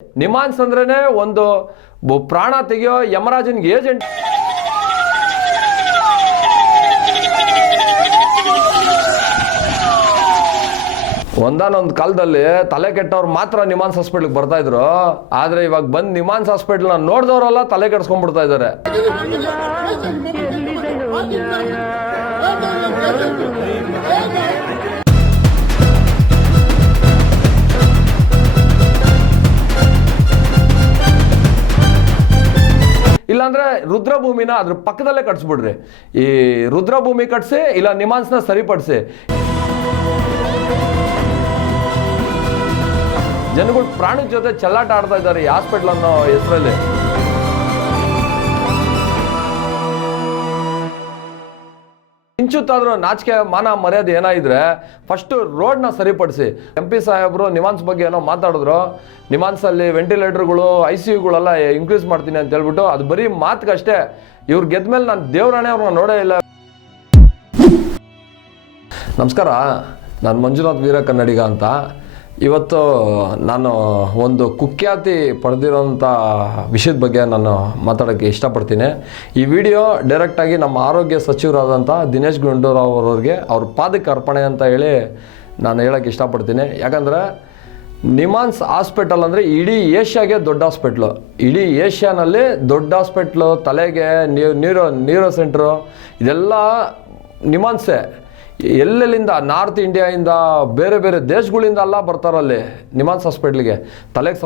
ನಿಮಾನ್ಸ್ ಅಂದ್ರೇನೆ ಒಂದು ಪ್ರಾಣ ತೆಗೆಯೋ ಯಮರಾಜನ್ಗೆ ಏಜೆಂಟ್. ಒಂದಾನೊಂದು ಕಾಲದಲ್ಲಿ ತಲೆ ಕೆಟ್ಟವ್ರು ಮಾತ್ರ ನಿಮಾನ್ಸ್ ಹಾಸ್ಪಿಟ್ಲ್ಗೆ ಬರ್ತಾ ಇದ್ರು. ಆದ್ರೆ ಇವಾಗ ಬಂದು ನಿಮಾನ್ಸ್ ಹಾಸ್ಪಿಟ್ಲ್ ನೋಡಿದವರೆಲ್ಲ ತಲೆ ಕೆಡ್ಸ್ಕೊಂಡ್ಬಿಡ್ತಾ ಇದ್ದಾರೆ. ಇಲ್ಲಾಂದ್ರೆ ರುದ್ರಭೂಮಿನ ಅದ್ರ ಪಕ್ಕದಲ್ಲೇ ಕಟ್ಸ್ಬಿಡ್ರಿ. ಈ ರುದ್ರಭೂಮಿ ಕಟ್ಸಿ, ಇಲ್ಲ ನಿಮಾನ್ಸ್ನ ಸರಿಪಡಿಸಿ. ಜನಗಳು ಪ್ರಾಣದ ಜೊತೆ ಚೆಲ್ಲಾಟ ಆಡ್ತಾ ಇದ್ದಾರೆ ಈ ಹಾಸ್ಪಿಟ್ಲ್ ಅನ್ನೋ ಹೆಸರಲ್ಲಿ. ಇಂಚುತ್ತಾದ್ರೂ ನಾಚಿಕೆ ಮಾನ ಮರ್ಯಾದೆ ಏನಾಯಿದ್ರೆ ಫಸ್ಟ್ ರೋಡ್ನ ಸರಿಪಡಿಸಿ. MP ಸಾಹೇಬರು ನಿಮಾನ್ಸ್ ಬಗ್ಗೆ ಏನೋ ಮಾತಾಡಿದ್ರು. ನಿಮಾನ್ಸಲ್ಲಿ ವೆಂಟಿಲೇಟರ್ಗಳು ICUಗಳೆಲ್ಲ ಇನ್ಕ್ರೀಸ್ ಮಾಡ್ತೀನಿ ಅಂತ ಹೇಳ್ಬಿಟ್ಟು ಅದು ಬರೀ ಮಾತುಗಷ್ಟೇ. ಇವ್ರು ಗೆದ್ಮೇಲೆ ನಾನು ದೇವರಾಣೆ ಅವ್ರನ್ನ ನೋಡೇ ಇಲ್ಲ. ನಮಸ್ಕಾರ, ನಾನು ಮಂಜುನಾಥ್ ವೀರ ಕನ್ನಡಿಗ ಅಂತ. ಇವತ್ತು ನಾನು ಒಂದು ಕುಖ್ಯಾತಿ ಪಡೆದಿರೋಂಥ ವಿಷಯದ ಬಗ್ಗೆ ನಾನು ಮಾತಾಡೋಕ್ಕೆ ಇಷ್ಟಪಡ್ತೀನಿ. ಈ ವಿಡಿಯೋ ಡೈರೆಕ್ಟಾಗಿ ನಮ್ಮ ಆರೋಗ್ಯ ಸಚಿವರಾದಂಥ ದಿನೇಶ್ ಗುಂಡೂರಾವ್ ಅವರಿಗೆ ಅವ್ರ ಪಾದಕ್ಕೆ ಅರ್ಪಣೆ ಅಂತ ಹೇಳಿ ನಾನು ಹೇಳೋಕ್ಕೆ ಇಷ್ಟಪಡ್ತೀನಿ. ಯಾಕಂದರೆ ನಿಮಾನ್ಸ್ ಹಾಸ್ಪಿಟಲ್ ಅಂದರೆ ಇಡೀ ಏಷ್ಯಾಗೆ ದೊಡ್ಡ ಹಾಸ್ಪಿಟ್ಲು. ಇಡೀ ಏಷ್ಯಾನಲ್ಲಿ ದೊಡ್ಡ ಹಾಸ್ಪಿಟ್ಲು, ತಲೆಗೆ ನ್ಯೂರೋ ಸೆಂಟ್ರು, ಇದೆಲ್ಲ ನಿಮಾನ್ಸೇ. ಎಲ್ಲೆಲ್ಲಿಂದ ನಾರ್ತ್ ಇಂಡಿಯಾಯಿಂದ ಬೇರೆ ಬೇರೆ ದೇಶಗಳಿಂದ ಎಲ್ಲ ಬರ್ತಾರಲ್ಲಿ ನಿಮಾನ್ಸ್ ಹಾಸ್ಪಿಟ್ಲಿಗೆ, ತಲೆಗೆ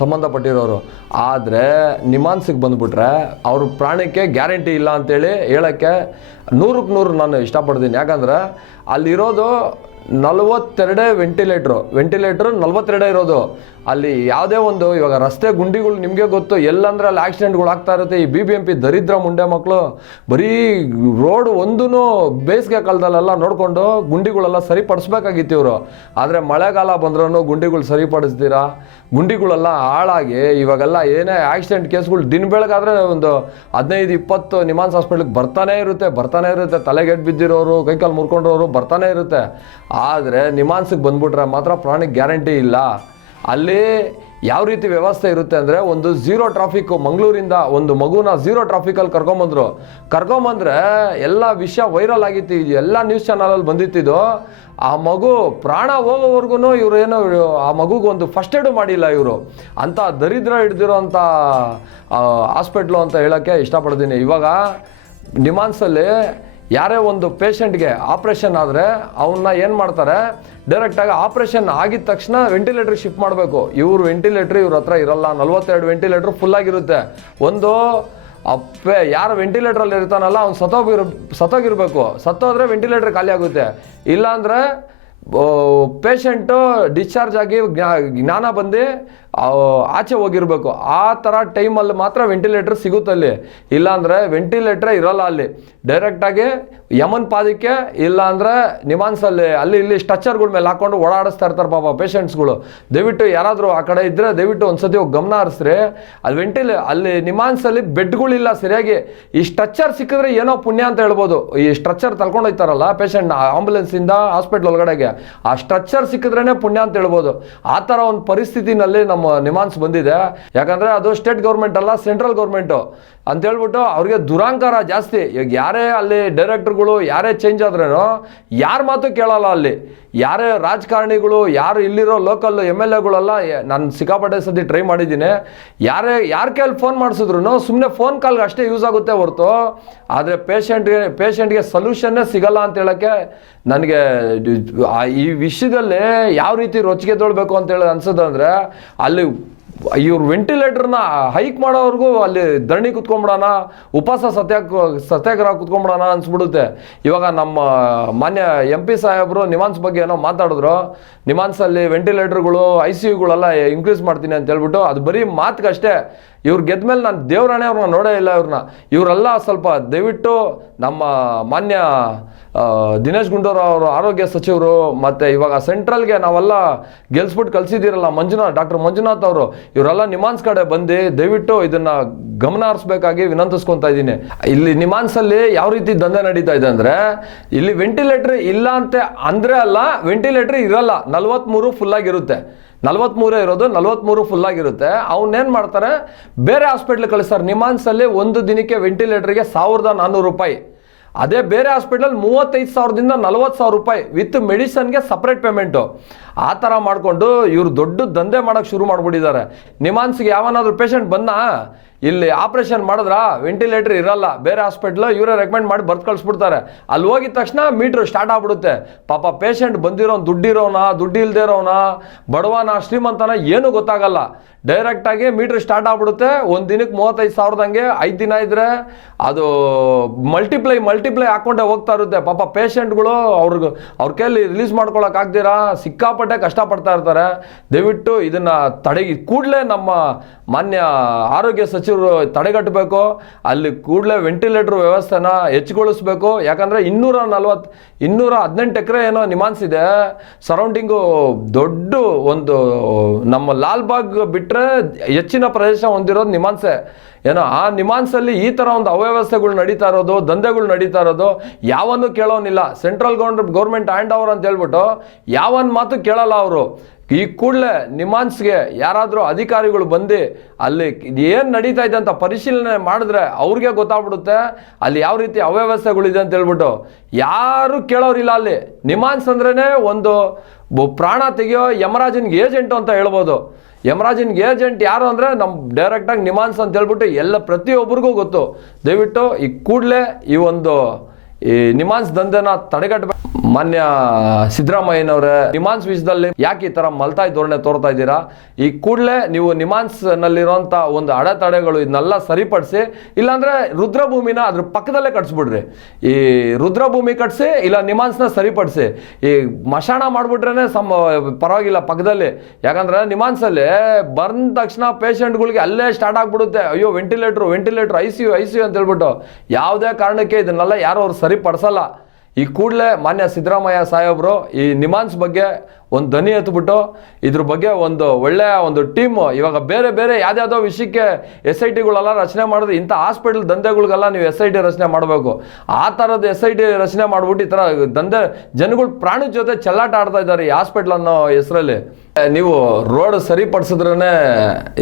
ಸಂಬಂಧಪಟ್ಟಿರೋರು. ಆದರೆ ನಿಮಾನ್ಸಿಗೆ ಬಂದುಬಿಟ್ರೆ ಅವ್ರ ಪ್ರಾಣಕ್ಕೆ ಗ್ಯಾರಂಟಿ ಇಲ್ಲ ಅಂತೇಳಿ ಹೇಳೋಕ್ಕೆ 100ಕ್ಕೆ 100 ನಾನು ಇಷ್ಟಪಡ್ತೀನಿ. ಯಾಕಂದರೆ ಅಲ್ಲಿರೋದು 42 ವೆಂಟಿಲೇಟ್ರು 42 ಇರೋದು. ಅಲ್ಲಿ ಯಾವುದೇ ಒಂದು ಇವಾಗ ರಸ್ತೆ ಗುಂಡಿಗಳು ನಿಮಗೆ ಗೊತ್ತು, ಎಲ್ಲಂದ್ರೆ ಅಲ್ಲಿ ಆಕ್ಸಿಡೆಂಟ್ಗಳು ಆಗ್ತಾ ಇರುತ್ತೆ. ಈ BBMP ದರಿದ್ರ ಮುಂಡೆ ಮಕ್ಕಳು ಬರೀ ರೋಡ್ ಒಂದೂ ಬೇಸಿಗೆ ಕಾಲದಲ್ಲೆಲ್ಲ ನೋಡಿಕೊಂಡು ಗುಂಡಿಗಳೆಲ್ಲ ಸರಿಪಡಿಸ್ಬೇಕಾಗಿತ್ತು ಇವರು. ಆದರೆ ಮಳೆಗಾಲ ಬಂದ್ರೂ ಗುಂಡಿಗಳು ಸರಿಪಡಿಸ್ತೀರಾ, ಗುಂಡಿಗಳೆಲ್ಲ ಹಾಳಾಗಿ ಇವಾಗೆಲ್ಲ ಏನೇ ಆಕ್ಸಿಡೆಂಟ್ ಕೇಸ್ಗಳು ದಿನ ಬೆಳಗಾದ್ರೆ ಒಂದು 15-20 ನಿಮಾನ್ಸ್ ಹಾಸ್ಪಿಟ್ಲಿಗೆ ಬರ್ತಾನೆ ಇರುತ್ತೆ. ತಲೆಗೆಟ್ಟು ಬಿದ್ದಿರೋರು, ಕೈಕಾಲು ಮುರ್ಕೊಂಡ್ರೋರು ಬರ್ತಾನೆ ಇರುತ್ತೆ. ಆದರೆ ನಿಮಾನ್ಸಿಗೆ ಬಂದ್ಬಿಟ್ರೆ ಮಾತ್ರ ಪ್ರಾಣಿಗೆ ಗ್ಯಾರಂಟಿ ಇಲ್ಲ. ಅಲ್ಲಿ ಯಾವ ರೀತಿ ವ್ಯವಸ್ಥೆ ಇರುತ್ತೆ ಅಂದರೆ, ಒಂದು 0 ಟ್ರಾಫಿಕ್ಕು, ಮಂಗಳೂರಿಂದ ಒಂದು ಮಗುನ 0 ಟ್ರಾಫಿಕಲ್ಲಿ ಕರ್ಕೊಂಬಂದ್ರೆ ಎಲ್ಲ ವಿಷಯ ವೈರಲ್ ಆಗಿತ್ತು, ಎಲ್ಲ ನ್ಯೂಸ್ ಚಾನಲಲ್ಲಿ ಬಂದಿತ್ತಿದ್ದು. ಆ ಮಗು ಪ್ರಾಣ ಹೋಗೋವರೆಗೂ ಇವರು ಏನೋ ಆ ಮಗುಗೆ ಒಂದು ಫಸ್ಟ್ ಏಡು ಮಾಡಿಲ್ಲ ಇವರು. ಅಂಥ ದರಿದ್ರ ಹಿಡ್ದಿರೋ ಅಂಥ ಹಾಸ್ಪಿಟ್ಲು ಅಂತ ಹೇಳೋಕ್ಕೆ ಇಷ್ಟಪಡ್ತೀನಿ. ಇವಾಗ ನಿಮಾನ್ಸಲ್ಲಿ ಯಾರೇ ಒಂದು ಪೇಷಂಟ್ಗೆ ಆಪ್ರೇಷನ್ ಆದರೆ ಅವನ್ನ ಏನು ಮಾಡ್ತಾರೆ, ಡೈರೆಕ್ಟಾಗಿ ಆಪ್ರೇಷನ್ ಆಗಿದ ತಕ್ಷಣ ವೆಂಟಿಲೇಟ್ರಿಗೆ ಶಿಫ್ಟ್ ಮಾಡಬೇಕು. ಇವ್ರ ವೆಂಟಿಲೇಟ್ರ್ ಇವ್ರ ಹತ್ರ ಇರಲ್ಲ. 42 ವೆಂಟಿಲೇಟ್ರ್ ಫುಲ್ಲಾಗಿರುತ್ತೆ. ಒಂದು ಯಾರು ವೆಂಟಿಲೇಟ್ರಲ್ಲಿ ಇರ್ತಾನಲ್ಲ ಅವ್ನು ಸತ್ತೋಗಿರ್ಬೇಕು. ಸತ್ತೋದ್ರೆ ವೆಂಟಿಲೇಟ್ರ್ ಖಾಲಿ ಆಗುತ್ತೆ. ಇಲ್ಲಾಂದರೆ ಪೇಷಂಟು ಡಿಸ್ಚಾರ್ಜ್ ಆಗಿ ಜ್ಞಾನ ಬಂದು ಆಚೆ ಹೋಗಿರ್ಬೇಕು. ಆ ಥರ ಟೈಮಲ್ಲಿ ಮಾತ್ರ ವೆಂಟಿಲೇಟ್ರ್ ಸಿಗುತ್ತಲ್ಲಿ. ಇಲ್ಲಾಂದರೆ ವೆಂಟಿಲೇಟ್ರೇ ಇರೋಲ್ಲ ಅಲ್ಲಿ. ಡೈರೆಕ್ಟಾಗಿ ಯಮನ್ ಪಾದಕ್ಕೆ, ಇಲ್ಲ ನಿಮಾನ್ಸಲ್ಲಿ ಅಲ್ಲಿ ಇಲ್ಲಿ ಸ್ಟ್ರಕ್ಚರ್ಗಳ ಮೇಲೆ ಹಾಕ್ಕೊಂಡು ಓಡಾಡಿಸ್ತಾ ಇರ್ತಾರೆ ಪಾಪ ಪೇಷಂಟ್ಸ್ಗಳು. ದಯವಿಟ್ಟು ಯಾರಾದರೂ ಆ ಕಡೆ ಇದ್ದರೆ ದಯವಿಟ್ಟು ಒಂದ್ಸತಿ ಹೋಗಿ ಗಮನ ಹರಿಸ್ರಿ. ಅಲ್ಲಿ ನಿಮಾನ್ಸಲ್ಲಿ ಬೆಡ್ಗಳಿಲ್ಲ ಸರಿಯಾಗಿ. ಈ ಸ್ಟ್ರಕ್ಚರ್ ಸಿಕ್ಕಿದ್ರೆ ಏನೋ ಪುಣ್ಯ ಅಂತ ಹೇಳ್ಬೋದು. ಈ ಸ್ಟ್ರಕ್ಚರ್ ತಳ್ಕೊಂಡೋಗ್ತಾರಲ್ಲ ಪೇಷಂಟ್ ಆಂಬುಲೆನ್ಸಿಂದ ಹಾಸ್ಪಿಟ್ಲ್ ಒಳಗಡೆಗೆ, ಆ ಸ್ಟ್ರಕ್ಚರ್ ಸಿಕ್ಕಿದ್ರೇ ಪುಣ್ಯ ಅಂತ ಹೇಳ್ಬೋದು. ಆ ಥರ ಒಂದು ಪರಿಸ್ಥಿತಿನಲ್ಲಿ ನಮ್ಮ ನಿಮಾನ್ಸ್ ಬಂದಿದೆ. ಯಾಕಂದರೆ ಅದು ಸ್ಟೇಟ್ ಗೌರ್ಮೆಂಟ್ ಅಲ್ಲ, ಸೆಂಟ್ರಲ್ ಗೌರ್ಮೆಂಟು ಅಂತೇಳ್ಬಿಟ್ಟು ಅವ್ರಿಗೆ ದುರಾಂಕಾರ ಜಾಸ್ತಿ. ಈಗ ಯಾರೇ ಅಲ್ಲಿ ಡೈರೆಕ್ಟರ್ಗಳು ಯಾರೇ ಚೇಂಜ್ ಆದ್ರೇನೋ ಯಾರ ಮಾತು ಕೇಳಲ್ಲ ಅಲ್ಲಿ. ಯಾರೇ ರಾಜಕಾರಣಿಗಳು, ಯಾರು ಇಲ್ಲಿರೋ ಲೋಕಲ್ MLAಗಳೆಲ್ಲ, ನಾನು ಸಿಕ್ಕಾಪಟ್ಟೆ ಸತಿ ಟ್ರೈ ಮಾಡಿದ್ದೀನಿ. ಯಾರ ಕೈಯಲ್ಲಿ ಫೋನ್ ಮಾಡಿಸಿದ್ರು ಸುಮ್ಮನೆ ಫೋನ್ ಕಾಲ್ಗೆ ಅಷ್ಟೇ ಯೂಸ್ ಆಗುತ್ತೆ ಹೊರತು, ಆದರೆ ಪೇಷಂಟ್ಗೆ ಸೊಲ್ಯೂಷನ್ನೇ ಸಿಗಲ್ಲ ಅಂತ ಹೇಳೋಕ್ಕೆ ನನಗೆ ಈ ವಿಷಯದಲ್ಲಿ ಯಾವ ರೀತಿ ರೊಚ್ಚಿಗೆ ತೊಳ್ಬೇಕು ಅಂತೇಳಿ ಅನ್ಸೋದಂದರೆ, ಅಲ್ಲಿ ಇವ್ರು ವೆಂಟಿಲೇಟರ್ನ ಹೈಕ್ ಮಾಡೋವ್ರಿಗೂ ಅಲ್ಲಿ ಧರಣಿ ಕುತ್ಕೊಂಡ್ಬಿಡೋಣ, ಉಪವಾಸ ಸತ್ಯಾಗ್ರಹ ಕುತ್ಕೊಂಡ್ಬಿಡೋಣ ಅನ್ಸ್ಬಿಡುತ್ತೆ. ಇವಾಗ ನಮ್ಮ ಮಾನ್ಯ MP ಸಾಹೇಬರು ನಿಮಾನ್ಸ್ ಬಗ್ಗೆ ಏನೋ ಮಾತಾಡಿದ್ರು. ನಿಮಾನ್ಸಲ್ಲಿ ವೆಂಟಿಲೇಟರ್ಗಳು ICUಗಳೆಲ್ಲ ಇನ್ಕ್ರೀಸ್ ಮಾಡ್ತೀನಿ ಅಂತ ಹೇಳ್ಬಿಟ್ಟು ಅದು ಬರೀ ಮಾತುಗಷ್ಟೇ. ಇವ್ರು ಗೆದ್ಮೇಲೆ ನಾನು ದೇವರಾಣೆ ಅವ್ರನ್ನ ನೋಡೇ ಇಲ್ಲ ಇವ್ರನ್ನ. ಇವರೆಲ್ಲ ಸ್ವಲ್ಪ ದಯವಿಟ್ಟು ನಮ್ಮ ಮಾನ್ಯ ದಿನೇಶ್ ಗುಂಡೂರಾವ್ ಅವರು ಆರೋಗ್ಯ ಸಚಿವರು, ಮತ್ತು ಇವಾಗ ಸೆಂಟ್ರಲ್ಗೆ ನಾವೆಲ್ಲ ಗೆಲ್ಸ್ಬಿಟ್ಟು ಕಳಿಸಿದ್ದೀರಲ್ಲ ಡಾಕ್ಟರ್ ಮಂಜುನಾಥ್ ಅವರು, ಇವರೆಲ್ಲ ನಿಮಾನ್ಸ್ ಕಡೆ ಬಂದು ದಯವಿಟ್ಟು ಇದನ್ನು ಗಮನ ಹರಿಸ್ಬೇಕಾಗಿ ವಿನಂತಿಸ್ಕೊತಾ ಇದ್ದೀನಿ. ಇಲ್ಲಿ ನಿಮಾನ್ಸಲ್ಲಿ ಯಾವ ರೀತಿ ದಂಧೆ ನಡೀತಾ ಇದೆ ಅಂದರೆ, ಇಲ್ಲಿ ವೆಂಟಿಲೇಟರ್ ಇಲ್ಲ ಅಂತ ಅಂದರೆ ಅಲ್ಲ, ವೆಂಟಿಲೇಟರ್ ಇರಲ್ಲ, 43 ಫುಲ್ ಆಗಿರುತ್ತೆ. 43 ಇರೋದು, 43 ಫುಲ್ ಆಗಿರುತ್ತೆ. ಅವನ್ನೇನು ಮಾಡ್ತಾರೆ, ಬೇರೆ ಹಾಸ್ಪಿಟ್ಲ್ ಕಳಿಸ್ತಾರೆ. ನಿಮಾನ್ಸಲ್ಲಿ ಒಂದು ದಿನಕ್ಕೆ ವೆಂಟಿಲೇಟರ್ಗೆ 1400 ರೂಪಾಯಿ. ಅದೇ ಬೇರೆ ಹಾಸ್ಪಿಟಲ್ 35,000ದಿಂದ 40,000 ರೂಪಾಯಿ ವಿತ್ ಮೆಡಿಸನ್ಗೆ ಸಪ್ರೇಟ್ ಪೇಮೆಂಟು. ಆ ಥರ ಮಾಡಿಕೊಂಡು ಇವರು ದೊಡ್ಡ ದಂಧೆ ಮಾಡೋಕ್ಕೆ ಶುರು ಮಾಡಿಬಿಟ್ಟಿದ್ದಾರೆ. ನಿಮಾನ್ಸ್ಗೆ ಯಾವನಾದ್ರೂ ಪೇಷಂಟ್ ಬಂದ ಇಲ್ಲಿ ಆಪ್ರೇಷನ್ ಮಾಡಿದ್ರ ವೆಂಟಿಲೇಟರ್ ಇರಲ್ಲ, ಬೇರೆ ಹಾಸ್ಪಿಟ್ಲು ಇವರೇ ರೆಕಮೆಂಡ್ ಮಾಡಿ ಬರ್ದು ಕಳಿಸ್ಬಿಡ್ತಾರೆ. ಅಲ್ಲಿ ಹೋಗಿದ ತಕ್ಷಣ ಮೀಟ್ರ್ ಸ್ಟಾರ್ಟ್ ಆಗ್ಬಿಡುತ್ತೆ. ಪಾಪ ಪೇಷಂಟ್ ಬಂದಿರೋನು ದುಡ್ಡು ಇಲ್ಲದೆ ಇರೋನ, ಬಡವನ, ಶ್ರೀಮಂತನ ಏನೂ ಗೊತ್ತಾಗಲ್ಲ. ಡೈರೆಕ್ಟಾಗಿ ಮೀಟ್ರ್ ಸ್ಟಾರ್ಟ್ ಆಗ್ಬಿಡುತ್ತೆ. ಒಂದು ದಿನಕ್ಕೆ 35,000ದಂಗೆ 5 ದಿನ ಇದ್ದರೆ ಅದು ಮಲ್ಟಿಪ್ಲೈ ಹಾಕ್ಕೊಂಡೇ ಹೋಗ್ತಾ ಇರುತ್ತೆ. ಪಾಪ ಪೇಷಂಟ್ಗಳು ಅವ್ರ ಕೈಯಲ್ಲಿ ರಿಲೀಸ್ ಮಾಡ್ಕೊಳಕ್ಕೆ ಆಗ್ದಿರಾ ಸಿಕ್ಕಾಪಟ್ಟೆ ಕಷ್ಟಪಡ್ತಾ ಇರ್ತಾರೆ. ದಯವಿಟ್ಟು ಇದನ್ನು ಕೂಡಲೇ ನಮ್ಮ ಮಾನ್ಯ ಆರೋಗ್ಯ ಸಚಿವರು ತಡೆಗಟ್ಟಬೇಕು. ಅಲ್ಲಿ ಕೂಡಲೇ ವೆಂಟಿಲೇಟರ್ ವ್ಯವಸ್ಥೆನ ಹೆಚ್ಚುಗೊಳಿಸ್ಬೇಕು. ಯಾಕಂದರೆ 218 ಎಕರೆ ಏನೋ ನಿಮಾನ್ಸ್ ಇದೆ. ಸರೌಂಡಿಂಗು ದೊಡ್ಡ ಒಂದು ನಮ್ಮ ಲಾಲ್ಬಾಗ್ ಬಿಟ್ಟರೆ ಹೆಚ್ಚಿನ ಪ್ರದೇಶ ಹೊಂದಿರೋದು ನಿಮಾನ್ಸೆ. ಏನೋ ಆ ನಿಮಾನ್ಸಲ್ಲಿ ಈ ಥರ ಒಂದು ಅವ್ಯವಸ್ಥೆಗಳು ನಡೀತಾ ಇರೋದು, ದಂಧೆಗಳು ನಡೀತಾ ಇರೋದು ಯಾವನ್ನೂ ಕೇಳೋನಿಲ್ಲ. ಸೆಂಟ್ರಲ್ ಗೌರ್ಮೆಂಟ್ ಹ್ಯಾಂಡ್ ಓವರ್ ಅಂತ ಹೇಳ್ಬಿಟ್ಟು ಯಾವನ್ ಮಾತು ಕೇಳಲ್ಲ ಅವರು. ಈ ಕೂಡಲೇ ನಿಮಾನ್ಸ್ಗೆ ಯಾರಾದರೂ ಅಧಿಕಾರಿಗಳು ಬಂದು ಅಲ್ಲಿ ಏನು ನಡೀತಾ ಇದೆ ಅಂತ ಪರಿಶೀಲನೆ ಮಾಡಿದ್ರೆ ಅವ್ರಿಗೆ ಗೊತ್ತಾಗ್ಬಿಡುತ್ತೆ ಅಲ್ಲಿ ಯಾವ ರೀತಿ ಅವ್ಯವಸ್ಥೆಗಳಿದೆ ಅಂತ ಹೇಳ್ಬಿಟ್ಟು. ಯಾರು ಕೇಳೋರಿಲ್ಲ ಅಲ್ಲಿ. ನಿಮಾನ್ಸ್ ಅಂದ್ರೇ ಒಂದು ಪ್ರಾಣ ತೆಗೆಯೋ ಯಮರಾಜನ್ಗೆ ಏಜೆಂಟು ಅಂತ ಹೇಳ್ಬೋದು. ಯಮರಾಜನ್ಗೆ ಏಜೆಂಟ್ ಯಾರು ಅಂದರೆ ನಮ್ಮ ಡೈರೆಕ್ಟಾಗಿ ನಿಮಾನ್ಸ್ ಅಂತ ಹೇಳ್ಬಿಟ್ಟು ಪ್ರತಿಯೊಬ್ಬರಿಗೂ ಗೊತ್ತು. ದಯವಿಟ್ಟು ಈ ಕೂಡಲೇ ಈ ನಿಮಾನ್ಸ್ ದಂಧೆನ ತಡೆಗಟ್ಟಬೇಕು. ಮಾನ್ಯ ಸಿದ್ದರಾಮಯ್ಯನವರೇ, ನಿಮಾನ್ಸ್ ವಿಷಯದಲ್ಲಿ ಯಾಕೆ ಈ ಥರ ಮಲ್ತಾಯಿ ಧೋರಣೆ ತೋರ್ತಾ ಇದ್ದೀರಾ? ಈ ಕೂಡಲೇ ನೀವು ನಿಮಾನ್ಸ್ನಲ್ಲಿರೋಂಥ ಒಂದು ಅಡೆತಡೆಗಳು ಇದನ್ನೆಲ್ಲ ಸರಿಪಡಿಸಿ, ಇಲ್ಲಾಂದರೆ ರುದ್ರಭೂಮಿನ ಅದ್ರ ಪಕ್ಕದಲ್ಲೇ ಕಟ್ಸ್ಬಿಡ್ರಿ. ಈ ರುದ್ರಭೂಮಿ ಕಟ್ಸಿ, ಇಲ್ಲ ನಿಮಾನ್ಸ್ನ ಸರಿಪಡಿಸಿ. ಈ ಮಶಾಣ ಮಾಡಿಬಿಟ್ರೇ ಪರವಾಗಿಲ್ಲ ಪಕ್ಕದಲ್ಲಿ. ಯಾಕಂದರೆ ನಿಮಾನ್ಸಲ್ಲಿ ಬಂದ ತಕ್ಷಣ ಪೇಷಂಟ್ಗಳಿಗೆ ಅಲ್ಲೇ ಸ್ಟಾರ್ಟ್ ಆಗಿಬಿಡುತ್ತೆ. ಅಯ್ಯೋ ವೆಂಟಿಲೇಟ್ರು ಐ ಸಿ ಯು ಅಂತ ಹೇಳ್ಬಿಟ್ಟು. ಯಾವುದೇ ಕಾರಣಕ್ಕೆ ಇದನ್ನೆಲ್ಲ ಯಾರು ಅವ್ರು ಸರಿಪಡಿಸಲ್ಲ. ಈ ಕೂಡಲೇ ಮಾನ್ಯ ಸಿದ್ದರಾಮಯ್ಯ ಸಾಹೇಬರು ಈ ನಿಮಾನ್ಸ್ ಬಗ್ಗೆ ಒಂದು ಧ್ವನಿ ಎತ್ಬಿಟ್ಟು ಇದ್ರ ಬಗ್ಗೆ ಒಂದು ಒಳ್ಳೆಯ ಒಂದು ಟೀಮು, ಇವಾಗ ಬೇರೆ ಯಾವುದ್ಯಾವುದೋ ವಿಷಯಕ್ಕೆ SITಗಳೆಲ್ಲ ರಚನೆ ಮಾಡಿದ್ರೆ ಇಂಥ ಹಾಸ್ಪಿಟಲ್ ದಂಧೆಗಳಿಗೆಲ್ಲ ನೀವು SIT ರಚನೆ ಮಾಡಬೇಕು. ಆ ಥರದ SIT ರಚನೆ ಮಾಡಿಬಿಟ್ಟು ಈ ಥರ ದಂಧೆ ಜನಗಳು ಪ್ರಾಣದ ಜೊತೆ ಚೆಲ್ಲಾಟ ಆಡ್ತಾ ಇದ್ದಾರೆ ಈ ಹಾಸ್ಪಿಟ್ಲ್ ಅನ್ನೋ ಹೆಸರಲ್ಲಿ. ನೀವು ರೋಡ್ ಸರಿಪಡಿಸಿದ್ರೇ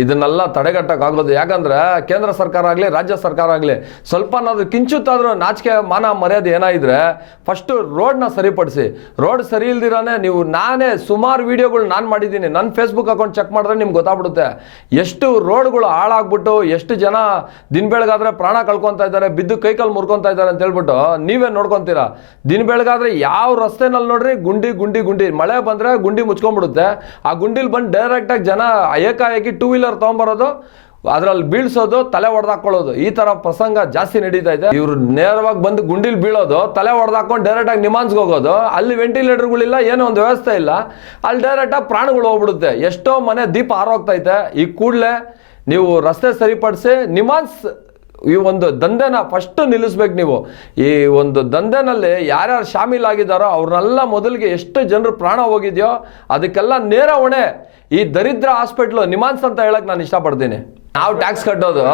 ಇದನ್ನೆಲ್ಲ ತಡೆಗಟ್ಟಕ್ಕಾಗೋದು. ಯಾಕಂದರೆ ಕೇಂದ್ರ ಸರ್ಕಾರ ಆಗಲಿ ರಾಜ್ಯ ಸರ್ಕಾರ ಆಗಲಿ ಸ್ವಲ್ಪನಾದ್ರೂ ಕಿಂಚುತ್ತಾದ್ರೂ ನಾಚಿಕೆ ಮಾನ ಮರ್ಯಾದೆ ಏನಾಯಿದ್ರೆ ಫಸ್ಟು ರೋಡ್ನ ಸರಿಪಡಿಸಿ. ರೋಡ್ ಸರಿ ಇಲ್ದಿರಾನೆ ನಾನೇ ಸುಮಾರು ವಿಡಿಯೋಗಳು ನಾನು ಮಾಡಿದ್ದೀನಿ. ನನ್ನ ಫೇಸ್ಬುಕ್ ಅಕೌಂಟ್ ಚೆಕ್ ಮಾಡಿದ್ರೆ ನಿಮ್ಗೆ ಗೊತ್ತಾಗ್ಬಿಡುತ್ತೆ ಎಷ್ಟು ರೋಡ್ಗಳು ಹಾಳಾಗ್ಬಿಟ್ಟು ಎಷ್ಟು ಜನ ದಿನ ಬೆಳಗಾದ್ರೆ ಪ್ರಾಣ ಕಳ್ಕೊತಾ ಇದ್ದಾರೆ, ಬಿದ್ದು ಕೈಕಾಲು ಮುರ್ಕೊತಾ ಇದ್ದಾರೆ ಅಂತ ಹೇಳ್ಬಿಟ್ಟು ನೀವೇ ನೋಡ್ಕೊತೀರಾ. ದಿನ ಬೆಳಗಾದ್ರೆ ಯಾವ ರಸ್ತೆನಲ್ಲಿ ನೋಡ್ರಿ ಗುಂಡಿ ಮಳೆ ಬಂದರೆ ಗುಂಡಿ ಮುಚ್ಕೊಂಡ್ಬಿಡುತ್ತೆ. ಆ ಗುಂಡಿಲಿ ಬಂದು ಡೈರೆಕ್ಟಾಗಿ ಜನ ಏಕಾಏಕಿ 2 ವೀಲರ್ ತೊಗೊಂಬರೋದು, ಅದ್ರಲ್ಲಿ ಬೀಳ್ಸೋದು, ತಲೆ ಹೊಡೆದಾಕೊಳ್ಳೋದು, ಈ ಥರ ಪ್ರಸಂಗ ಜಾಸ್ತಿ ನಡೀತಾ ಇದೆ. ಇವರು ನೇರವಾಗಿ ಬಂದು ಗುಂಡಿಲಿ ಬೀಳೋದು, ತಲೆ ಹೊಡೆದಾಕೊಂಡು ಡೈರೆಕ್ಟಾಗಿ ನಿಮಾನ್ಸ್ಗೆ ಹೋಗೋದು. ಅಲ್ಲಿ ವೆಂಟಿಲೇಟರ್ಗಳಿಲ್ಲ, ಏನೋ ಒಂದು ವ್ಯವಸ್ಥೆ ಇಲ್ಲ, ಅಲ್ಲಿ ಡೈರೆಕ್ಟಾಗಿ ಪ್ರಾಣಗಳು ಹೋಗ್ಬಿಡುತ್ತೆ. ಎಷ್ಟೋ ಮನೆ ದೀಪ ಆರೋಗ್ತೈತೆ. ಈ ಕೂಡಲೇ ನೀವು ರಸ್ತೆ ಸರಿಪಡಿಸಿ ನಿಮಾನ್ಸ್ ಈ ಒಂದು ದಂಧೆನ ಫಸ್ಟು ನಿಲ್ಲಿಸ್ಬೇಕು. ನೀವು ಈ ಒಂದು ದಂಧೆನಲ್ಲಿ ಯಾರ್ಯಾರು ಶಾಮೀಲಾಗಿದ್ದಾರೋ ಅವ್ರನ್ನೆಲ್ಲ ಮೊದಲಿಗೆ ಎಷ್ಟು ಜನರು ಪ್ರಾಣ ಹೋಗಿದೆಯೋ ಅದಕ್ಕೆಲ್ಲ ನೇರ ಹೊಣೆ ಈ ದರಿದ್ರ ಹಾಸ್ಪಿಟ್ಲು ನಿಮಾನ್ಸ್ ಅಂತ ಹೇಳಕ್ಕೆ ನಾನು ಇಷ್ಟಪಡ್ತೀನಿ. ನಾವು ಟ್ಯಾಕ್ಸ್ ಕಟ್ಟೋದು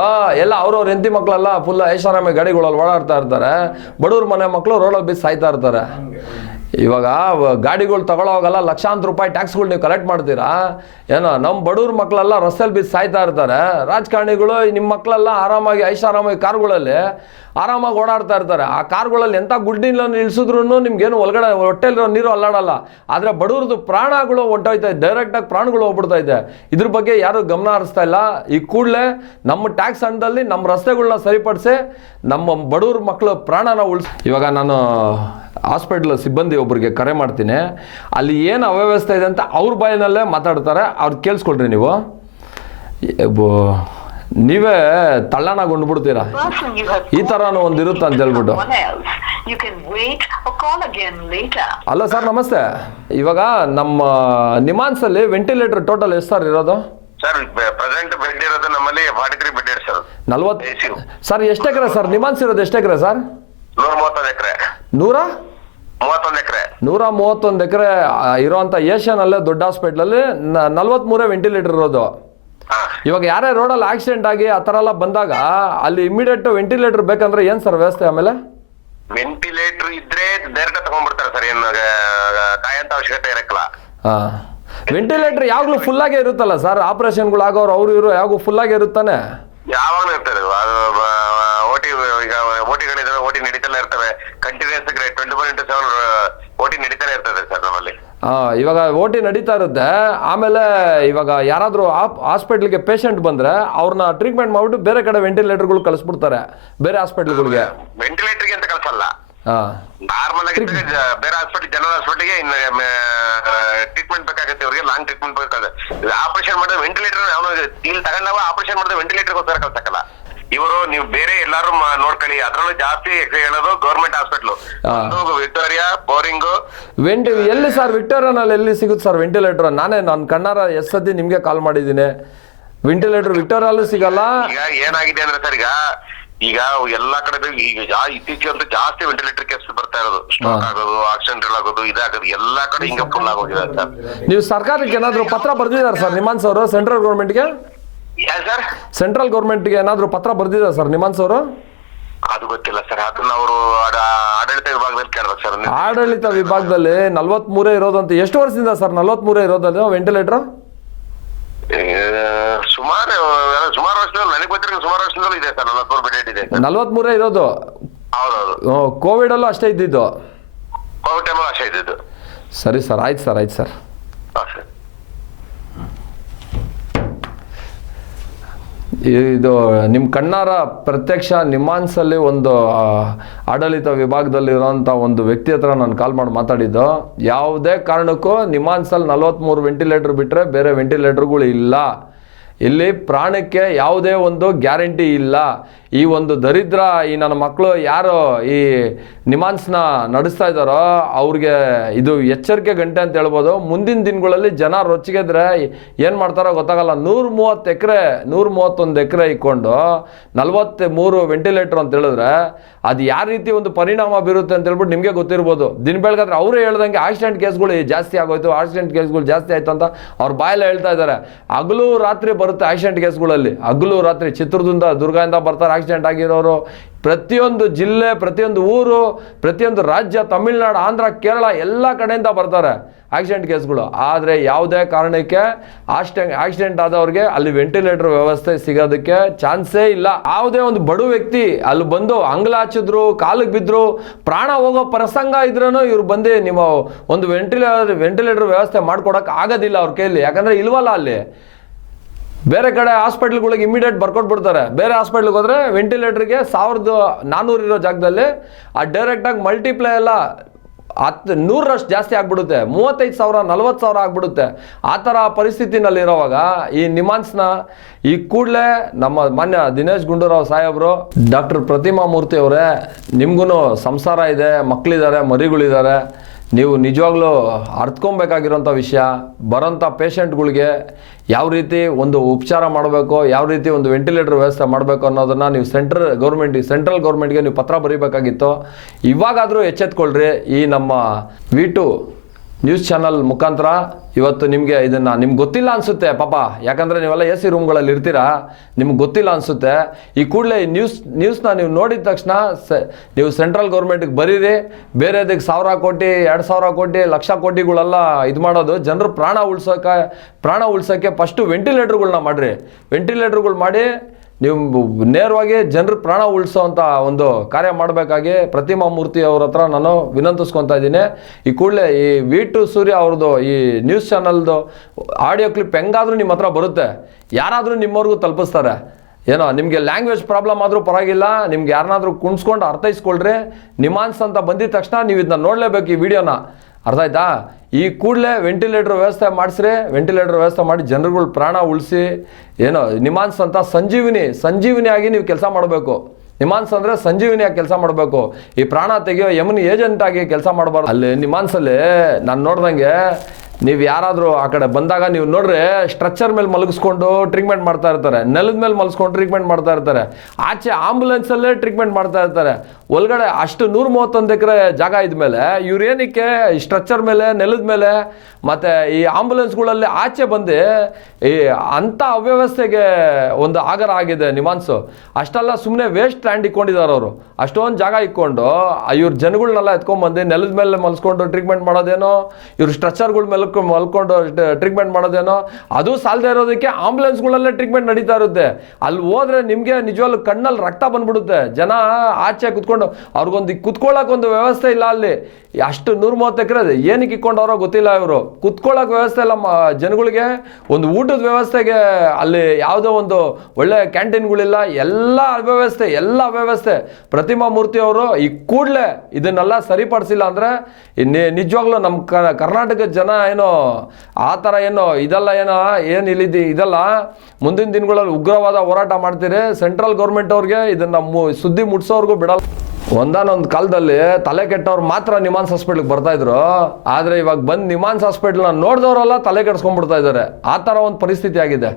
ಎಲ್ಲ ಅವ್ರವ್ರ ಹೆಂಡತಿ ಮಕ್ಕಳೆಲ್ಲ ಫುಲ್ ಐಷಾರಾಮಿ ಗಾಡಿಗಳಲ್ಲಿ ಓಡಾಡ್ತಾ ಇರ್ತಾರೆ. ಬಡವ್ರ ಮನೆ ಮಕ್ಕಳು ರೋಡಲ್ಲಿ ಬಿದ್ದು ಸಾಯ್ತಾ ಇರ್ತಾರೆ. ಇವಾಗ ಗಾಡಿಗಳು ತಗೊಳ್ಳೋವಾಗೆಲ್ಲ ಲಕ್ಷಾಂತರ ರೂಪಾಯಿ ಟ್ಯಾಕ್ಸ್ಗಳು ನೀವು ಕಲೆಕ್ಟ್ ಮಾಡ್ತೀರಾ ಏನೋ? ನಮ್ಮ ಬಡವ್ರ ಮಕ್ಕಳೆಲ್ಲ ರಸ್ತೆಯಲ್ಲಿ ಬಿದ್ದು ಸಾಯ್ತಾ ಇರ್ತಾರೆ. ರಾಜಕಾರಣಿಗಳು ನಿಮ್ಮ ಮಕ್ಕಳೆಲ್ಲ ಆರಾಮಾಗಿ ಐಷಾರಾಮಾಗಿ ಕಾರ್ಗಳಲ್ಲಿ ಆರಾಮಾಗಿ ಓಡಾಡ್ತಾ ಇರ್ತಾರೆ. ಆ ಕಾರ್ಗಳಲ್ಲಿ ಎಂಥ ಗುಡ್ಡಿನ ಇಳಿಸಿದ್ರು ನಿಮ್ಗೇನು ಒಳಗಡೆ ಹೊಟ್ಟೆಲಿರೋ ನೀರು ಅಲ್ಲಾಡಲ್ಲ. ಆದರೆ ಬಡವ್ರದ್ದು ಪ್ರಾಣಗಳು ಹೊಂಟೋಯ್ತಾ ಇದೆ, ಡೈರೆಕ್ಟಾಗಿ ಪ್ರಾಣಗಳು ಹೋಗ್ಬಿಡ್ತಾ ಇದೆ. ಇದ್ರ ಬಗ್ಗೆ ಯಾರು ಗಮನ ಹರಿಸ್ತಾ ಇಲ್ಲ. ಈ ಕೂಡಲೇ ನಮ್ಮ ಟ್ಯಾಕ್ಸ್ ಹಣದಲ್ಲಿ ನಮ್ಮ ರಸ್ತೆಗಳನ್ನ ಸರಿಪಡಿಸಿ ನಮ್ಮ ಬಡವ್ರ ಮಕ್ಕಳು ಪ್ರಾಣನ ಉಳಿಸಿ. ಇವಾಗ ನಾನು ಹಾಸ್ಪಿಟ್ಲ್ ಸಿಬ್ಬಂದಿ ಒಬ್ಬರಿಗೆ ಕರೆ ಮಾಡ್ತೀನಿ. ಅಲ್ಲಿ ಏನು ಅವ್ಯವಸ್ಥೆ ಇದೆ ಅಂತ ಅವ್ರ ಬಾಯಿನಲ್ಲೇ ಮಾತಾಡ್ತಾರೆ. ಅವ್ರು ಕೇಳಿಸ್ಕೊಳ್ರಿ. ನೀವೇ ತಳ್ಳನಾಗೊಂಡ್ಬಿಡ್ತೀರಾ. ಈ ಥರನೂ ಒಂದು ಇರುತ್ತೆ ಅಂತ ಹೇಳ್ಬಿಟ್ಟು. ಅಲ್ಲ ಸರ್, ನಮಸ್ತೆ. ಇವಾಗ ನಮ್ಮ ನಿಮಾನ್ಸಲ್ಲಿ ವೆಂಟಿಲೇಟರ್ ಟೋಟಲ್ ಎಷ್ಟು ಸರ್ ಇರೋದು? ಸರ್ ಪ್ರೆಸೆಂಟ್ ಬೆಡ್ ಇರೋದು ನಮ್ಮಲ್ಲಿ 43 ಬೆಡ್ ಇದೆ ಸರ್. 40 ಸರ್. ಎಷ್ಟು ಎಕರೆ ಸರ್ ನಿಮಾನ್ಸ್ ಇರೋದು? ಎಷ್ಟು ಎಕರೆ ಸರ್? 131 ಎಕರೆ. 131 ಎಕರೆ. 131 ಎಕರೆ ಇರೋಂಥ ಏಷ್ಯಾನಲ್ಲೇ ದೊಡ್ಡ ಹಾಸ್ಪಿಟ್ಲಲ್ಲಿ 43 ವೆಂಟಿಲೇಟರ್ ಇರೋದು. ಇವಾಗ ಯಾರೇ ರೋಡಲ್ಲಿ ಆಕ್ಸಿಡೆಂಟ್ ಆಗಿ ಆ ಥರ ಎಲ್ಲ ಬಂದಾಗ ಅಲ್ಲಿ ಇಮಿಡಿಯೇಟ್ ವೆಂಟಿಲೇಟರ್ ಬೇಕಂದ್ರೆ ಏನು ಸರ್ ವ್ಯವಸ್ಥೆ ಆಮೇಲೆ? ವೆಂಟಿಲೇಟರ್ ಇದ್ರೆ ಡೈರೆಕ್ಟ್ ತಗೊಂಡ್ಬಿಡ್ತಾರೆ ಸರ್, ಏನು ಕಾಯಂತ ಅವಶ್ಯಕತೆ ಇರಕ್ಕಲ್ಲ. ಹಾಂ, ವೆಂಟಿಲೇಟರ್ ಯಾವಾಗಲೂ ಫುಲ್ಲಾಗೇ ಇರುತ್ತಲ್ಲ ಸರ್, ಆಪ್ರೇಷನ್ಗಳು ಆಗೋರು ಅವರು ಇವರು ಯಾವಾಗೂ ಫುಲ್ಲಾಗೇ ಇರುತ್ತಾನೆ? ಯಾವಾಗಲೂ ಇರ್ತದೆ. ಓಟಿ ಈಗ ಓಟಿಗಳಿದಾವೆ, ಓಟಿ ನಡೀತಾನೆ ಇರ್ತವೆ ಕಂಟಿನ್ಯೂಸ್ 24/7 ಓಟಿ ನಡೀತಾನೆ ಇರ್ತದೆ ಸರ್ ನಮ್ಮಲ್ಲಿ. ಇವಾಗ ಓಟಿ ನಡೀತಾ ಇರುತ್ತೆ. ಆಮೇಲೆ ಇವಾಗ ಯಾರಾದರೂ ಹಾಸ್ಪಿಟ್ಲಿಗೆ ಪೇಷಂಟ್ ಬಂದ್ರೆ ಅವ್ರನ್ನ ಟ್ರೀಟ್ಮೆಂಟ್ ಮಾಡ್ಬಿಟ್ಟು ಬೇರೆ ಕಡೆ ವೆಂಟಿಲೇಟರ್ಗಳು ಕಳಿಸ್ಬಿಡ್ತಾರೆ ಬೇರೆ ಹಾಸ್ಪಿಟ್ಲ್ಗಳಿಗೆ. ವೆಂಟಿಲೇಟರ್ಗೆ ಅಂತ ಕಳ್ಸಲ್ಲ, ಹಾಂ, ನಾರ್ಮಲ್ ಆಗಿ ಬೇರೆ ಹಾಸ್ಪಿಟಲ್, ಜನರಲ್ ಹಾಸ್ಪಿಟಲ್ಗೆ ಟ್ರೀಟ್ಮೆಂಟ್ ಬೇಕಾಗುತ್ತೆ ಅವ್ರಿಗೆ, ಲಾಂಗ್ ಟ್ರೀಟ್ಮೆಂಟ್ ಬೇಕಾಗುತ್ತೆ. ಆಪರೇಷನ್ ಮಾಡಿದ್ರೆ ವೆಂಟಿಲೇಟರ್ ಅವನು ಇಲ್ಲಿ ತಗೊಂಡಾಗ ಆಪರೇಷನ್ ಮಾಡಿದ್ರೆ ವೆಂಟಿಲೇಟರ್ಗೋಸ್ಕರ ಕಳ್ಸಕ್ಕಲ್ಲ. ಇವರು ನೀವು ಬೇರೆ ಎಲ್ಲಾರು ನೋಡ್ಕೊಳ್ಳಿ, ಅದ್ರಲ್ಲೂ ಜಾಸ್ತಿ ಹೇಳೋದು ಗೌರ್ಮೆಂಟ್ ಹಾಸ್ಪಿಟ್ಲು, ವಿಕ್ಟೋರಿಯಾ, ಬೋರಿಂಗು. ಎಲ್ಲಿ ಸರ್ ವಿಕ್ಟೋರಿಯಾನಲ್ಲಿ ಎಲ್ಲಿ ಸಿಗುತ್ತೆ ಸರ್ ವೆಂಟಿಲೇಟರ್? ನಾನು ಕಣ್ಣಾರ ಸತಿ ನಿಮ್ಗೆ ಕಾಲ್ ಮಾಡಿದ್ದೀನಿ. ವೆಂಟಿಲೇಟರ್ ವಿಕ್ಟೋರಿಯಲ್ಲೂ ಸಿಗಲ್ಲ. ಈಗ ಏನಾಗಿದೆ ಅಂದ್ರೆ ಸರ್, ಈಗ ಎಲ್ಲಾ ಕಡೆ ಈಗ ಇತ್ತೀಚೆಗೆ ಅಂತೂ ಜಾಸ್ತಿ ವೆಂಟಿಲೇಟರ್ ಕೇಸ್ ಬರ್ತಾ ಇರೋದು, ಸ್ಟ್ರೋಕ್ ಆಗೋದು, ಆಕ್ಸಿಡೆಂಟ್ ಆಗೋದು, ಇದಾಗೋದು ಎಲ್ಲಾ ಕಡೆ ಹಿಂಗ ಫುಲ್ ಆಗೋಗಿದೆ ಸರ್. ನೀವು ಸರ್ಕಾರಕ್ಕೆ ಏನಾದ್ರು ಪತ್ರ ಬರ್ದಿದ್ದಾರೆ ಸರ್ ನಿಮಾನ್ಸ್ ಅವರು ಸೆಂಟ್ರಲ್ ಗೌರ್ಮೆಂಟ್ಗೆ? ಸರ್ ಸೆಂಟ್ರಲ್ ಗೌರ್ಮೆಂಟ್ಗೆ ಏನಾದ್ರು ಪತ್ರ ಬರ್ದಿದ್ದಾರೆ ಸರ್ ನಿಮಾನ್ಸ್ ಅವರು? ಅದು ಗೊತ್ತಿಲ್ಲ ಸರ್, ಅದನ್ನ ಅವರು ಆಡಳಿತ ವಿಭಾಗದಲ್ಲಿ ಕೇಳ್ಬೇಕು ಸರ್. ಆಡಳಿತ ವಿಭಾಗದಲ್ಲಿ 43 ಇರೋದಂತ. ಎಷ್ಟು ವರ್ಷದಿಂದ ಸರ್ 43 ಇರೋದಲ್ಲ ವೆಂಟಿಲೇಟರ್? ಸುಮಾರು ವರ್ಷದಲ್ಲಿ ನನಗೆ ಗೊತ್ತಿರೋ ಸುಮಾರು ವರ್ಷದಲ್ಲೂ ಇದೆ ಸರ್, 44 ಬೆಡ್ ಇದೆ. 43 ಇರೋದು? ಹೌದೌದು. ಕೋವಿಡ್ ಅಲ್ಲೂ ಅಷ್ಟೇ ಇದ್ದಿದ್ದು? ಕೋವಿಡ್ ಟೈಮಲ್ಲಿ ಅಷ್ಟೇ ಇದ್ದಿದ್ದು. ಸರಿ ಸರ್, ಆಯ್ತು ಸರ್, ಆಯ್ತು ಸರ್. ಹಾಂ ಸರ್. ಇದು ನಿಮ್ಮ ಕಣ್ಣಾರ ಪ್ರತ್ಯಕ್ಷ ನಿಮಾನ್ಸಲ್ಲಿ ಒಂದು ಆಡಳಿತ ವಿಭಾಗದಲ್ಲಿರೋಂಥ ಒಂದು ವ್ಯಕ್ತಿ ಹತ್ರ ನಾನು ಕಾಲ್ ಮಾಡಿ ಮಾತಾಡಿದ್ದು. ಯಾವುದೇ ಕಾರಣಕ್ಕೂ ನಿಮಾನ್ಸಲ್ಲಿ 43 ವೆಂಟಿಲೇಟರ್ ಬಿಟ್ಟರೆ ಬೇರೆ ವೆಂಟಿಲೇಟರ್ಗಳು ಇಲ್ಲ. ಇಲ್ಲಿ ಪ್ರಾಣಕ್ಕೆ ಯಾವುದೇ ಒಂದು ಗ್ಯಾರಂಟಿ ಇಲ್ಲ. ಈ ಒಂದು ದರಿದ್ರ ಈ ನನ್ನ ಮಕ್ಕಳು ಯಾರು ಈ ನಿಮಾನ್ಸ್ನ ನಡೆಸ್ತಾ ಇದ್ದಾರೋ ಅವ್ರಿಗೆ ಇದು ಎಚ್ಚರಿಕೆ ಗಂಟೆ ಅಂತ ಹೇಳ್ಬೋದು. ಮುಂದಿನ ದಿನಗಳಲ್ಲಿ ಜನ ರೊಚ್ಚಿಗೆದ್ರೆ ಏನು ಮಾಡ್ತಾರೋ ಗೊತ್ತಾಗಲ್ಲ. 130 ಎಕರೆ 131 ಎಕರೆ ಇಕ್ಕೊಂಡು 43 ವೆಂಟಿಲೇಟರ್ ಅಂತ ಹೇಳಿದ್ರೆ ಅದು ಯಾವ ರೀತಿ ಒಂದು ಪರಿಣಾಮ ಬೀರುತ್ತೆ ಅಂತ ಹೇಳ್ಬಿಟ್ಟು ನಿಮಗೆ ಗೊತ್ತಿರ್ಬೋದು. ದಿನ ಬೆಳಗಾದ್ರೆ ಅವರೇ ಹೇಳ್ದಂಗೆ ಆಕ್ಸಿಡೆಂಟ್ ಕೇಸ್ಗಳು ಜಾಸ್ತಿ ಆಗೋಯ್ತು, ಆಕ್ಸಿಡೆಂಟ್ ಕೇಸ್ಗಳು ಜಾಸ್ತಿ ಆಯಿತು ಅಂತ ಅವ್ರ ಬಾಯೆಲ್ಲ ಹೇಳ್ತಾ ಇದ್ದಾರೆ. ಹಗಲು ರಾತ್ರಿ ಬರುತ್ತೆ ಆಕ್ಸಿಡೆಂಟ್ ಕೇಸ್ಗಳಲ್ಲಿ, ಹಗಲು ರಾತ್ರಿ. ಚಿತ್ರದುರ್ಗದಿಂದ ದುರ್ಗದಿಂದ ಬರ್ತಾರೆ ಆಕ್ಸಿಡೆಂಟ್ ಆಗಿರೋರು. ಪ್ರತಿಯೊಂದು ಜಿಲ್ಲೆ, ಪ್ರತಿಯೊಂದು ಊರು, ಪ್ರತಿಯೊಂದು ರಾಜ್ಯ, ತಮಿಳ್ನಾಡು, ಆಂಧ್ರ, ಕೇರಳ ಎಲ್ಲ ಕಡೆಯಿಂದ ಬರ್ತಾರೆ ಆಕ್ಸಿಡೆಂಟ್ ಕೇಸ್ಗಳು. ಆದರೆ ಯಾವುದೇ ಕಾರಣಕ್ಕೆ ಆಕ್ಸಿಡೆಂಟ್ ಆದವ್ರಿಗೆ ಅಲ್ಲಿ ವೆಂಟಿಲೇಟರ್ ವ್ಯವಸ್ಥೆ ಸಿಗೋದಕ್ಕೆ ಚಾನ್ಸೇ ಇಲ್ಲ. ಯಾವುದೇ ಒಂದು ಬಡ ವ್ಯಕ್ತಿ ಅಲ್ಲಿ ಬಂದು ಅಂಗ್ಲ ಹಚ್ಚಿದ್ರು, ಕಾಲಿಗೆ ಬಿದ್ದರು, ಪ್ರಾಣ ಹೋಗೋ ಪ್ರಸಂಗ ಇದ್ರೂ ಇವ್ರು ಬಂದು ನಿಮ್ಮ ಒಂದು ವೆಂಟಿಲೇಟರ್ ವ್ಯವಸ್ಥೆ ಮಾಡ್ಕೊಡಕ್ಕೆ ಆಗೋದಿಲ್ಲ ಅವ್ರ ಕೈಯಲ್ಲಿ. ಯಾಕಂದರೆ ಇಲ್ವಲ್ಲ ಅಲ್ಲಿ. ಬೇರೆ ಕಡೆ ಹಾಸ್ಪಿಟ್ಲ್ಗಳಿಗೆ ಇಮಿಡಿಯೇಟ್ ಬರ್ಕೊಟ್ಬಿಡ್ತಾರೆ. ಬೇರೆ ಹಾಸ್ಪಿಟ್ಲಿಗೆ ಹೋದರೆ ವೆಂಟಿಲೇಟರ್ಗೆ 1400 ಇರೋ ಜಾಗದಲ್ಲಿ ಆ ಡೈರೆಕ್ಟಾಗಿ ಮಲ್ಟಿಪ್ಲೈ ಎಲ್ಲ 100ರಷ್ಟು ಜಾಸ್ತಿ ಆಗ್ಬಿಡುತ್ತೆ. 35,000 40,000 ಆಗ್ಬಿಡುತ್ತೆ. ಆ ಥರ ಪರಿಸ್ಥಿತಿನಲ್ಲಿರೋವಾಗ ಈ ನಿಮಾನ್ಸ್ನ ಈ ಕೂಡಲೇ ನಮ್ಮ ಮಾನ್ಯ ದಿನೇಶ್ ಗುಂಡೂರಾವ್ ಸಾಹೇಬರು, ಡಾಕ್ಟರ್ ಪ್ರತಿಮಾ ಮೂರ್ತಿ ಅವರೇ, ನಿಮ್ಗೂ ಸಂಸಾರ ಇದೆ, ಮಕ್ಕಳಿದ್ದಾರೆ, ಮರಿಗಳಿದ್ದಾರೆ. ನೀವು ನಿಜವಾಗ್ಲೂ ಅರ್ಥಕೊಬೇಕಾಗಿರೋಂಥ ವಿಷಯ, ಬರೋಂಥ ಪೇಷಂಟ್ಗಳಿಗೆ ಯಾವ ರೀತಿ ಒಂದು ಉಪಚಾರ ಮಾಡಬೇಕು, ಯಾವ ರೀತಿ ಒಂದು ವೆಂಟಿಲೇಟರ್ ವ್ಯವಸ್ಥೆ ಮಾಡಬೇಕು ಅನ್ನೋದನ್ನು ನೀವು ಸೆಂಟ್ರಲ್ ಗೌರ್ಮೆಂಟ್ಗೆ ನೀವು ಪತ್ರ ಬರೀಬೇಕಾಗಿತ್ತು. ಇವಾಗಾದರೂ ಎಚ್ಚೆತ್ಕೊಳ್ರಿ. ಈ ನಮ್ಮ V2 ನ್ಯೂಸ್ ಚಾನಲ್ ಮುಖಾಂತರ ಇವತ್ತು ನಿಮಗೆ ಇದನ್ನು ನಿಮ್ಗೆ ಗೊತ್ತಿಲ್ಲ ಅನಿಸುತ್ತೆ ಪಾಪ, ಯಾಕಂದರೆ ನೀವೆಲ್ಲ AC ರೂಮ್ಗಳಲ್ಲಿ ಇರ್ತೀರಾ, ನಿಮ್ಗೆ ಗೊತ್ತಿಲ್ಲ ಅನಿಸುತ್ತೆ. ಈ ಕೂಡಲೇ ಈ ನ್ಯೂಸ್ನ ನೀವು ನೋಡಿದ ತಕ್ಷಣ ನೀವು ಸೆಂಟ್ರಲ್ ಗೌರ್ಮೆಂಟಿಗೆ ಬರೀರಿ. ಬೇರೆದಕ್ಕೆ 1000 ಕೋಟಿ 2000 ಕೋಟಿ ಲಕ್ಷ ಕೋಟಿಗಳೆಲ್ಲ ಇದು ಮಾಡೋದು. ಜನರು ಪ್ರಾಣ ಉಳ್ಸೋಕ್ಕೆ ಫಸ್ಟು ವೆಂಟಿಲೇಟರ್ಗಳನ್ನ ಮಾಡಿರಿ. ವೆಂಟಿಲೇಟರ್ಗಳು ಮಾಡಿ ನೀವು ನೇರವಾಗಿ ಜನರ ಪ್ರಾಣ ಉಳಿಸೋವಂಥ ಒಂದು ಕಾರ್ಯ ಮಾಡಬೇಕಾಗಿ ಪ್ರತಿಮಾ ಮೂರ್ತಿ ಅವ್ರ ಹತ್ರ ನಾನು ವಿನಂತಿಸ್ಕೊತಾ ಇದ್ದೀನಿ. ಈ ಕೂಡಲೇ ಈ V2 ಸೂರ್ಯ ಅವ್ರದ್ದು ಈ ನ್ಯೂಸ್ ಚಾನಲ್ದು ಆಡಿಯೋ ಕ್ಲಿಪ್ ಹೆಂಗಾದರೂ ನಿಮ್ಮ ಹತ್ರ ಬರುತ್ತೆ, ಯಾರಾದರೂ ನಿಮ್ಮವ್ರಿಗೂ ತಲುಪಿಸ್ತಾರೆ. ಏನೋ ನಿಮಗೆ ಲ್ಯಾಂಗ್ವೇಜ್ ಪ್ರಾಬ್ಲಮ್ ಆದರೂ ಪರವಾಗಿಲ್ಲ, ನಿಮ್ಗೆ ಯಾರನ್ನಾದರೂ ಕುಣಿಸ್ಕೊಂಡು ಅರ್ಥೈಸ್ಕೊಳ್ರಿ. ನಿಮಾನ್ಸ್ ಅಂತ ಬಂದಿದ ತಕ್ಷಣ ನೀವು ಇದನ್ನ ನೋಡಲೇಬೇಕು ಈ ವಿಡಿಯೋನ, ಅರ್ಥ ಆಯ್ತಾ? ಈ ಕೂಡಲೇ ವೆಂಟಿಲೇಟರ್ ವ್ಯವಸ್ಥೆ ಮಾಡಿಸ್ರಿ. ವೆಂಟಿಲೇಟರ್ ವ್ಯವಸ್ಥೆ ಮಾಡಿ ಜನರುಗಳ ಪ್ರಾಣ ಉಳಿಸಿ. ಏನೋ ನಿಮಾನ್ಸ್ ಅಂತ ಸಂಜೀವಿನಿಯಾಗಿ ನೀವು ಕೆಲಸ ಮಾಡಬೇಕು. ನಿಮಾನ್ಸ್ ಅಂದರೆ ಸಂಜೀವಿನಿಯಾಗಿ ಕೆಲಸ ಮಾಡಬೇಕು. ಈ ಪ್ರಾಣ ತೆಗೆಯೋ ಯಮನ್ ಏಜೆಂಟ್ ಆಗಿ ಕೆಲಸ ಮಾಡಬಾರ್ದು. ಅಲ್ಲಿ ನಿಮಾನ್ಸಲ್ಲಿ ನಾನು ನೋಡ್ದಂಗೆ ನೀವು ಯಾರಾದರೂ ಆ ಕಡೆ ಬಂದಾಗ ನೀವು ನೋಡ್ರಿ ಸ್ಟ್ರಕ್ಚರ್ ಮೇಲೆ ಮಲಗಿಸ್ಕೊಂಡು ಟ್ರೀಟ್ಮೆಂಟ್ ಮಾಡ್ತಾ ಇರ್ತಾರೆ, ನೆಲದ ಮೇಲೆ ಮಲಗಿಸ್ಕೊಂಡು ಟ್ರೀಟ್ಮೆಂಟ್ ಮಾಡ್ತಾ ಇರ್ತಾರೆ, ಆಚೆ ಆಂಬುಲೆನ್ಸಲ್ಲೇ ಟ್ರೀಟ್ಮೆಂಟ್ ಮಾಡ್ತಾ ಇರ್ತಾರೆ. ಒಳಗಡೆ ಅಷ್ಟು 131 ಎಕರೆ ಜಾಗ ಇದ್ಮೇಲೆ ಇವ್ರು ಏನಕ್ಕೆ ಈ ಸ್ಟ್ರಕ್ಚರ್ ಮೇಲೆ, ನೆಲದ ಮೇಲೆ ಮತ್ತು ಈ ಆಂಬುಲೆನ್ಸ್ಗಳಲ್ಲಿ ಆಚೆ ಬಂದು ಈ ಅಂಥ ಅವ್ಯವಸ್ಥೆಗೆ ಒಂದು ಆಗರ ಆಗಿದೆ ನಿಮಾನ್ಸು. ಅಷ್ಟೆಲ್ಲ ಸುಮ್ಮನೆ ವೇಸ್ಟ್ ಲ್ಯಾಂಡ್ ಇಕ್ಕೊಂಡಿದ್ದಾರೆ ಅವರು. ಅಷ್ಟೊಂದು ಜಾಗ ಇಕ್ಕೊಂಡು ಇವ್ರ ಜನಗಳನ್ನೆಲ್ಲ ಎತ್ಕೊಂಡ್ಬಂದು ನೆಲದ ಮೇಲೆ ಮಲ್ಸ್ಕೊಂಡು ಟ್ರೀಟ್ಮೆಂಟ್ ಮಾಡೋದೇನೋ, ಇವ್ರು ಸ್ಟ್ರಕ್ಚರ್ಗಳ ಮೇಲೆ ಮಲ್ಕೊಂಡು ಟ್ರೀಟ್ಮೆಂಟ್ ಮಾಡೋದೇನೋ, ಅದು ಸಾಲದೇ ಇರೋದಕ್ಕೆ ಆಂಬುಲೆನ್ಸ್ಗಳಲ್ಲೇ ಟ್ರೀಟ್ಮೆಂಟ್ ನಡೀತಾ ಇರುತ್ತೆ. ಅಲ್ಲಿ ಹೋದ್ರೆ ನಿಮಗೆ ನಿಜವಾಗ್ಲೂ ಕಣ್ಣಲ್ಲಿ ರಕ್ತ ಬಂದ್ಬಿಡುತ್ತೆ. ಜನ ಆಚೆ ಕುತ್ಕೊಂಡು ಅವ್ರಿಗೊಂದು ಕುತ್ಕೊಳ್ಳೋಕೆ ವ್ಯವಸ್ಥೆ ಇಲ್ಲ ಅಲ್ಲಿ. ಅಷ್ಟು 130 ಎಕರೆ ಏನಕ್ಕೆ ಇಕ್ಕೊಂಡವ್ರೋ ಗೊತ್ತಿಲ್ಲ. ಇವರು ಕುತ್ಕೊಳ್ಳೋಕೆ ವ್ಯವಸ್ಥೆ ಇಲ್ಲ ಜನಗಳಿಗೆ, ಒಂದು ಊಟದ ವ್ಯವಸ್ಥೆಗೆ ಅಲ್ಲಿ ಯಾವುದೋ ಒಂದು ಒಳ್ಳೆ ಕ್ಯಾಂಟೀನ್ಗಳಿಲ್ಲ, ಎಲ್ಲ ವ್ಯವಸ್ಥೆ. ಪ್ರತಿಮಾ ಮೂರ್ತಿ ಅವರು ಈ ಕೂಡಲೇ ಇದನ್ನೆಲ್ಲ ಸರಿಪಡಿಸಿಲ್ಲ ಅಂದರೆ ನಿಜವಾಗ್ಲೂ ನಮ್ಮ ಕರ್ನಾಟಕದ ಜನ ಏನೋ ಆ ಥರ ಏನು ಇದೆಲ್ಲ ಮುಂದಿನ ದಿನಗಳಲ್ಲಿ ಉಗ್ರವಾದ ಹೋರಾಟ ಮಾಡ್ತೀರಿ. ಸೆಂಟ್ರಲ್ ಗೌರ್ಮೆಂಟ್ ಅವ್ರಿಗೆ ಇದನ್ನು ಸುದ್ದಿ ಮುಟ್ಸೋರ್ಗೂ ಬಿಡಲ್ಲ. ಒಂದಾನೊಂದು ಕಾಲದಲ್ಲಿ ತಲೆ ಕೆಟ್ಟವ್ರು ಮಾತ್ರ ನಿಮಾನ್ಸ್ ಹಾಸ್ಪಿಟ್ಲಿಗೆ ಬರ್ತಾಯಿದ್ರು. ಆದರೆ ಇವಾಗ ಬಂದು ನಿಮಾನ್ಸ್ ಹಾಸ್ಪಿಟ್ಲನ್ನ ನೋಡಿದವರೆಲ್ಲ ತಲೆ ಕೆಡಿಸ್ಕೊಂಡ್ಬಿಡ್ತಾ ಇದ್ದಾರೆ. ಆ ಥರ ಒಂದು ಪರಿಸ್ಥಿತಿ ಆಗಿದೆ.